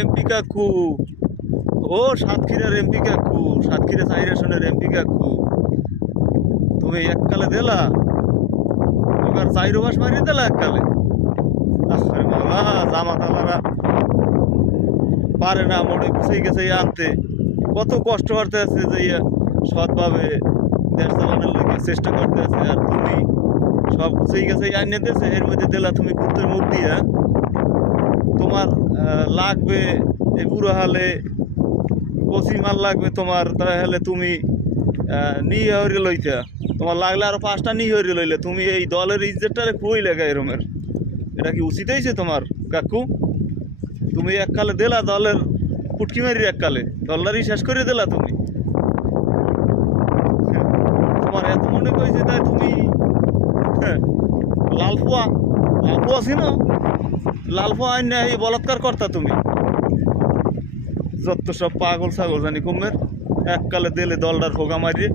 MP কাকু, ও সাতক্ষীরার MP কাকু, সাতক্ষীরা 4 আসনের এমপি কাকু, তুমি এককালে দিলা ওখানে 4 মাস মারিয়ে দিলা এককালে। আরে বাবা, জামাতালারা পারে না, মোটে গুছিয়ে গেছে আনতে, কত কষ্ট করতে আছে যে সৎভাবে দেশ চালানোর লেগে চেষ্টা করতে আছে, আর তুমি সব গুছিয়ে গেছে আনিয়ে দিয়েছে, এর মধ্যে দিলা তুমি কুত্তের মুখ দিয়া। তোমার লাগবে এই বুড়ো হালে কচি মাল লাগবে তোমার, তাহলে তুমি নিয়ে হরে লইতা, তোমার লাগলে আরো 5টা নিয়ে হরে লইলে, তুমি এই দলের ইজ্জতটারে খুঁই লেগা এরমের। এটা কি উচিত হয়েছে তোমার কাকু? তুমি এককালে দিলা দলের পুটকি মারি, এককালে দলদারি শেষ করে দিলা তুমি। তোমার এত মনে কইছে তাই তুমি লালফুয়া লালফুয়া ছিল, লালফুয়া আইন এই বলাৎকার করতা তুমি। যত সব পাগল ছাগল জানি কুমের, এককালে দিলে দলদার হোগা মারিয়ে।